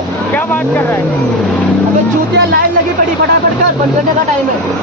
क्या बात कर रहा है? अबे चूतिया लाइन लगी पड़ी, फटाफट कर, बंद करने का टाइम है।